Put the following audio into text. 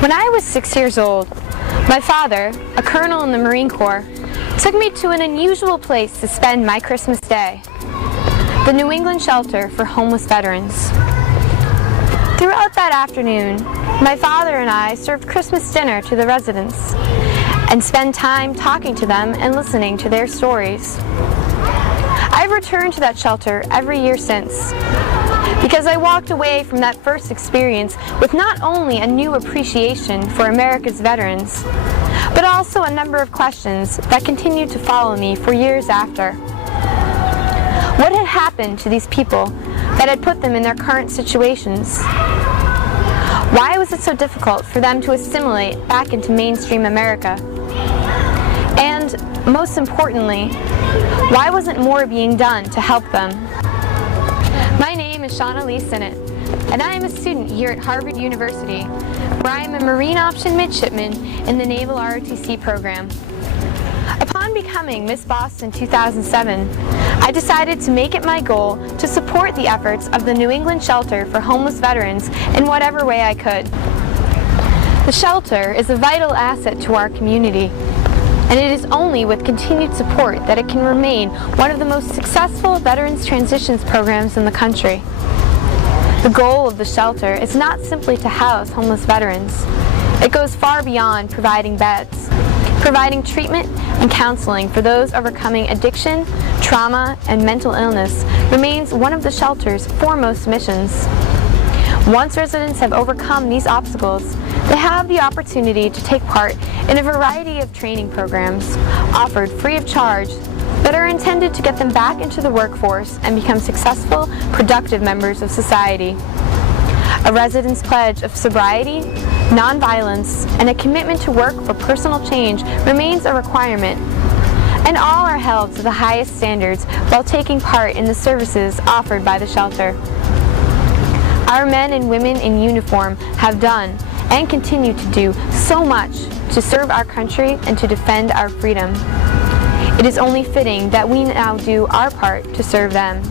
When I was 6 years old, my father, a colonel in the Marine Corps, took me to an unusual place to spend my Christmas Day, the New England Shelter for Homeless Veterans. Throughout that afternoon, my father and I served Christmas dinner to the residents and spent time talking to them and listening to their stories. I've returned to that shelter every year since, because I walked away from that first experience with not only a new appreciation for America's veterans, but also a number of questions that continued to follow me for years after. What had happened to these people that had put them in their current situations? Why was it so difficult for them to assimilate back into mainstream America? And most importantly, why wasn't more being done to help them? My name is Shawna Sinnott, and I am a student here at Harvard University, where I am a Marine Option Midshipman in the Naval ROTC program. Upon becoming Miss Boston 2007, I decided to make it my goal to support the efforts of the New England Shelter for Homeless Veterans in whatever way I could. The shelter is a vital asset to our community, and it is only with continued support that it can remain one of the most successful veterans transitions programs in the country. The goal of the shelter is not simply to house homeless veterans. It goes far beyond providing beds. Providing treatment and counseling for those overcoming addiction, trauma, and mental illness remains one of the shelter's foremost missions. Once residents have overcome these obstacles, they have the opportunity to take part in a variety of training programs offered free of charge that are intended to get them back into the workforce and become successful, productive members of society. A resident's pledge of sobriety, nonviolence, and a commitment to work for personal change remains a requirement, and all are held to the highest standards while taking part in the services offered by the shelter. Our men and women in uniform have done and continue to do so much to serve our country and to defend our freedom. It is only fitting that we now do our part to serve them.